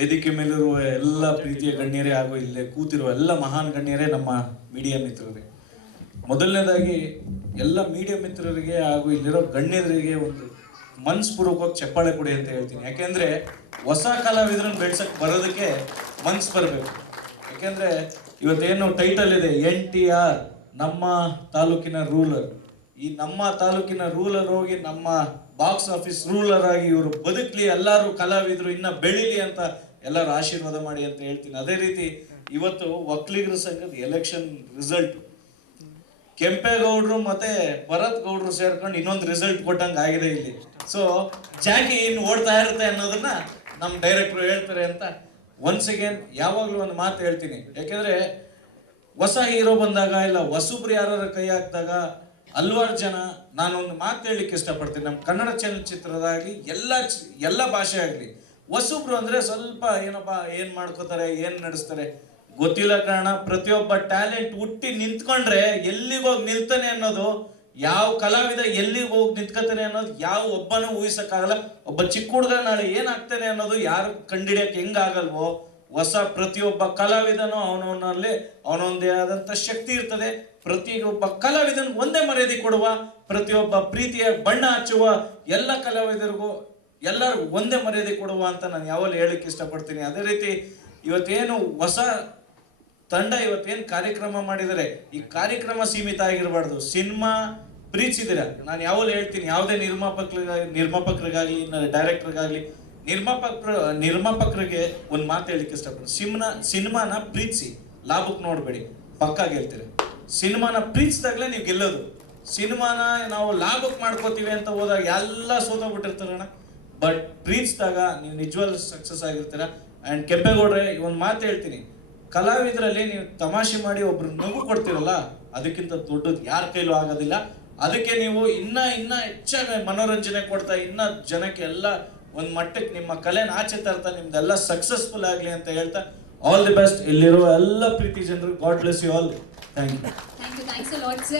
ವೇದಿಕೆ ಮೇಲಿರುವ ಎಲ್ಲ ಪ್ರೀತಿಯ ಗಣ್ಯರೇ ಹಾಗೂ ಇಲ್ಲೇ ಕೂತಿರುವ ಎಲ್ಲ ಮಹಾನ್ ಗಣ್ಯರೇ ನಮ್ಮ ಮೀಡಿಯಾ ಮಿತ್ರರೇ. ಮೊದಲನೇದಾಗಿ ಎಲ್ಲ ಮೀಡಿಯಾ ಮಿತ್ರರಿಗೆ ಹಾಗೂ ಇಲ್ಲಿರೋ ಗಣ್ಯರಿಗೆ ಒಂದು ಮನಸ್ಪೂರ್ವಕವಾಗಿ ಚಪ್ಪಾಳೆ ಕೊಡಿ ಅಂತ ಹೇಳ್ತೀನಿ. ಯಾಕೆಂದ್ರೆ ಹೊಸ ಕಲಾವಿದರನ್ನು ಬೆಳೆಸಕ್ಕೆ ಬರೋದಕ್ಕೆ ಮನ್ಸು ಬರಬೇಕು. ಯಾಕೆಂದ್ರೆ ಇವತ್ತೇನು ಟೈಟಲ್ ಇದೆ NTR, ನಮ್ಮ ತಾಲೂಕಿನ ರೂಲರ್. ಈ ನಮ್ಮ ತಾಲೂಕಿನ ರೂಲರ್ ಹೋಗಿ ನಮ್ಮ ಬಾಕ್ಸ್ ಆಫೀಸ್ ರೂಲರ್ ಆಗಿ ಇವರು ಬದುಕಲಿ, ಎಲ್ಲರೂ ಕಲಾವಿದರು ಇನ್ನ ಬೆಳಿಲಿ ಅಂತ ಎಲ್ಲರೂ ಆಶೀರ್ವಾದ ಮಾಡಿ ಅಂತ ಹೇಳ್ತೀನಿ. ಅದೇ ರೀತಿ ಇವತ್ತು ಒಕ್ಕಲಿಗರ ಸಂಘದ ಎಲೆಕ್ಷನ್ ರಿಸಲ್ಟ್ ಕೆಂಪೇಗೌಡರು ಮತ್ತೆ ಭರತ್ ಗೌಡ್ರು ಸೇರ್ಕೊಂಡು ಇನ್ನೊಂದು ರಿಸಲ್ಟ್ ಕೊಟ್ಟಂಗೆ ಆಗಿದೆ ಇಲ್ಲಿ. ಸೊ ಜಾಕಿ ಇನ್ನು ಓಡ್ತಾ ಇರುತ್ತೆ ಅನ್ನೋದನ್ನ ನಮ್ಮ ಡೈರೆಕ್ಟರ್ ಹೇಳ್ತಾರೆ ಅಂತ ಒನ್ಸ್ ಅಗೇನ್ ಯಾವಾಗ್ಲೂ ಒಂದು ಮಾತು ಹೇಳ್ತೀನಿ. ಯಾಕೆಂದ್ರೆ ಹೊಸ ಹೀರೋ ಬಂದಾಗ ಇಲ್ಲ ಹೊಸಬ್ರು ಯಾರ ಕೈ ಹಾಕಿದಾಗ ಹಲ್ವಾರು ಜನ, ನಾನೊಂದು ಮಾತು ಹೇಳಲಿಕ್ಕೆ ಇಷ್ಟಪಡ್ತೀನಿ. ನಮ್ಮ ಕನ್ನಡ ಚಲನಚಿತ್ರದಾಗಲಿ ಎಲ್ಲ ಭಾಷೆ ಆಗಲಿ ಹೊಸಬ್ರು ಅಂದ್ರೆ ಸ್ವಲ್ಪ ಏನಪ್ಪ ಏನ್ ಮಾಡ್ಕೋತಾರೆ, ಏನ್ ನಡೆಸ್ತಾರೆ ಗೊತ್ತಿಲ್ಲ ಕಾರಣ. ಪ್ರತಿಯೊಬ್ಬ ಟ್ಯಾಲೆಂಟ್ ಹುಟ್ಟಿ ನಿಂತ್ಕೊಂಡ್ರೆ ಎಲ್ಲಿಗೋಗಿ ನಿಲ್ತಾನೆ ಅನ್ನೋದು, ಯಾವ ಕಲಾವಿದ ಎಲ್ಲಿಗೆ ಹೋಗಿ ನಿಂತ್ಕೊತಾನೆ ಅನ್ನೋದು ಯಾವ ಒಬ್ಬನೂ ಊಹಿಸಕ್ಕಾಗಲ್ಲ. ಒಬ್ಬ ಚಿಕ್ಕ ಹುಡುಗ ನಾಳೆ ಏನಾಗ್ತಾನೆ ಅನ್ನೋದು ಯಾರು ಕಂಡಿಡಿಯಕ್ಕೆ ಹೆಂಗಾಗಲ್ವೋ, ಹೊಸ ಪ್ರತಿಯೊಬ್ಬ ಕಲಾವಿದನು ಅವನವನಲ್ಲಿ ಅವನೊಂದೇ ಆದಂತ ಶಕ್ತಿ ಇರ್ತದೆ. ಪ್ರತಿಯೊಬ್ಬ ಕಲಾವಿದನ್ ಒಂದೇ ಮರ್ಯಾದೆ ಕೊಡುವ, ಪ್ರತಿಯೊಬ್ಬ ಪ್ರೀತಿಯ ಬಣ್ಣ ಹಚ್ಚುವ ಎಲ್ಲ ಕಲಾವಿದರಿಗೂ ಎಲ್ಲರಿಗೂ ಒಂದೇ ಮರ್ಯಾದೆ ಕೊಡುವ ಅಂತ ನಾನು ಯಾವಾಗಲೂ ಹೇಳಕ್ಕೆ ಇಷ್ಟಪಡ್ತೀನಿ. ಅದೇ ರೀತಿ ಇವತ್ತೇನು ಹೊಸ ತಂಡ ಇವತ್ತೇನು ಕಾರ್ಯಕ್ರಮ ಮಾಡಿದರೆ, ಈ ಕಾರ್ಯಕ್ರಮ ಸೀಮಿತ ಆಗಿರಬಾರ್ದು. ಸಿನಿಮಾ ಪ್ರೀತಿಸಿದಿರ, ನಾನು ಯಾವಾಗಲೂ ಹೇಳ್ತೀನಿ, ಯಾವುದೇ ನಿರ್ಮಾಪಕರಿಗಾಗಲಿ ಡೈರೆಕ್ಟರ್ಗಾಗಲಿ ನಿರ್ಮಾಪಕರಿಗೆ ಒಂದು ಮಾತು ಹೇಳಲಿಕ್ಕೆ ಇಷ್ಟಪಡ್ತೀನಿ. ಸಿನಿಮಾನ ಪ್ರೀತಿಸಿ, ಲಾಭಕ್ಕೆ ನೋಡಬೇಡಿ. ಪಕ್ಕಾಗಿ ಹೇಳ್ತೀರಿ, ಸಿನಿಮಾನ ಪ್ರೀತಿಸಿದಾಗಲೇ ನೀವು ಗೆಲ್ಲೋದು. ಸಿನಿಮಾನ ನಾವು ಲಾಭಕ್ಕೆ ಮಾಡ್ಕೋತೀವಿ ಅಂತ ಹೋದಾಗ ಎಲ್ಲ ಸೋತೋಗ್ಬಿಟ್ಟಿರ್ತಾರಣ್ಣ. ಬಟ್ ಪ್ರೀತಿಸಿದಾಗ ನೀವು ನಿಜವಾಗ್ಲೂ ಸಕ್ಸಸ್ ಆಗಿರ್ತೀರ. ಆ್ಯಂಡ್ ಕೆಂಪೇಗೌಡ್ರೆ ಒಂದು ಮಾತು ಹೇಳ್ತೀನಿ, ಕಲಾವಿದರಲ್ಲಿ ನೀವು ತಮಾಷೆ ಮಾಡಿ ಒಬ್ರು ನಗು ಕೊಡ್ತೀರಲ್ಲ, ಅದಕ್ಕಿಂತ ದೊಡ್ಡದು ಯಾರ ಕೈಲೂ ಆಗೋದಿಲ್ಲ. ಅದಕ್ಕೆ ನೀವು ಇನ್ನ ಹೆಚ್ಚಾಗಿ ಮನೋರಂಜನೆ ಕೊಡ್ತಾ ಇನ್ನ ಜನಕ್ಕೆ ಎಲ್ಲ ಒಂದು ಮಟ್ಟಕ್ಕೆ ನಿಮ್ಮ ಕಲೆನ ಆಚೆ ತರ್ತಾ ನಿಮ್ದೆಲ್ಲ ಸಕ್ಸಸ್ಫುಲ್ ಆಗಲಿ ಅಂತ ಹೇಳ್ತಾ ಆಲ್ ದಿ ಬೆಸ್ಟ್. ಇಲ್ಲಿರೋ ಎಲ್ಲ ಪ್ರೀತಿ ಜನರು, God bless you all. Thank you. Thanks a lot, sir.